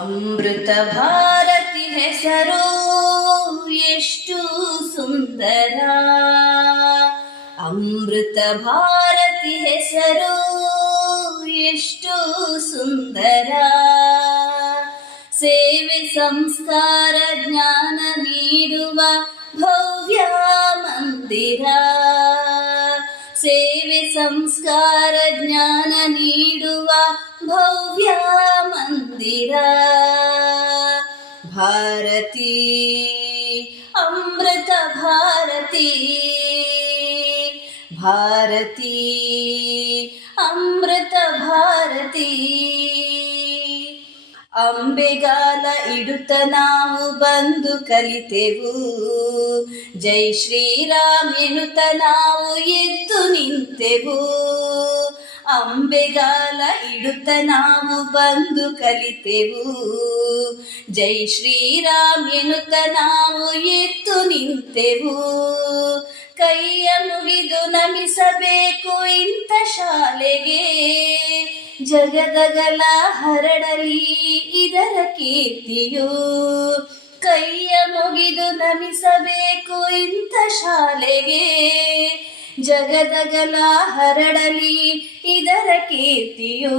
ಅಮೃತ ಭಾರತಿ ಹೆಸರು ಎಷ್ಟು ಸುಂದರ. ಅಮೃತ ಭಾರತಿ ಹೆಸರು ಎಷ್ಟು ಸುಂದರ. ಸೇವೆ ಸಂಸ್ಕಾರ ಜ್ಞಾನ ನೀಡುವ ಭವ್ಯ ಮಂದಿರ. ಸೇವೆ ಸಂಸ್ಕಾರ ಜ್ಞಾನ ನೀಡುವ ಭವ್ಯ ಮಂದಿರ. ಭಾರತಿ, ಅಮೃತ ಭಾರತಿ. ಭಾರತಿ, ಅಮೃತ ಭಾರತಿ. ಅಂಬೆಗಾಲ ಇಡುತ್ತ ನಾವು ಬಂದು ಕಲಿತೆವು. ಜೈ ಶ್ರೀರಾಮ್ ಎನ್ನುತ್ತ ನಾವು ಎದ್ದು ನಿಂತೆವು. ಅಂಬೆಗಾಲ ಇಡುತ್ತ ನಾವು ಬಂದು ಕಲಿತೆವು. ಜೈ ಶ್ರೀರಾಮ್ ಎನ್ನುತ್ತ ನಾವು ಎತ್ತು ನಿಂತೆವು. ಕೈಯ ಮುಗಿದು ನಮಿಸಬೇಕು ಇಂಥ ಶಾಲೆಗೆ. ಜಗದಗಲ ಹರಡಲಿ ಇದರ ಕೀರ್ತಿಯು. ಕೈಯ ಮುಗಿದು ನಮಿಸಬೇಕು ಇಂಥ ಶಾಲೆಗೆ. ಜಗದಗಲ ಹರಡಲಿ ಇದರ ಕೀರ್ತಿಯು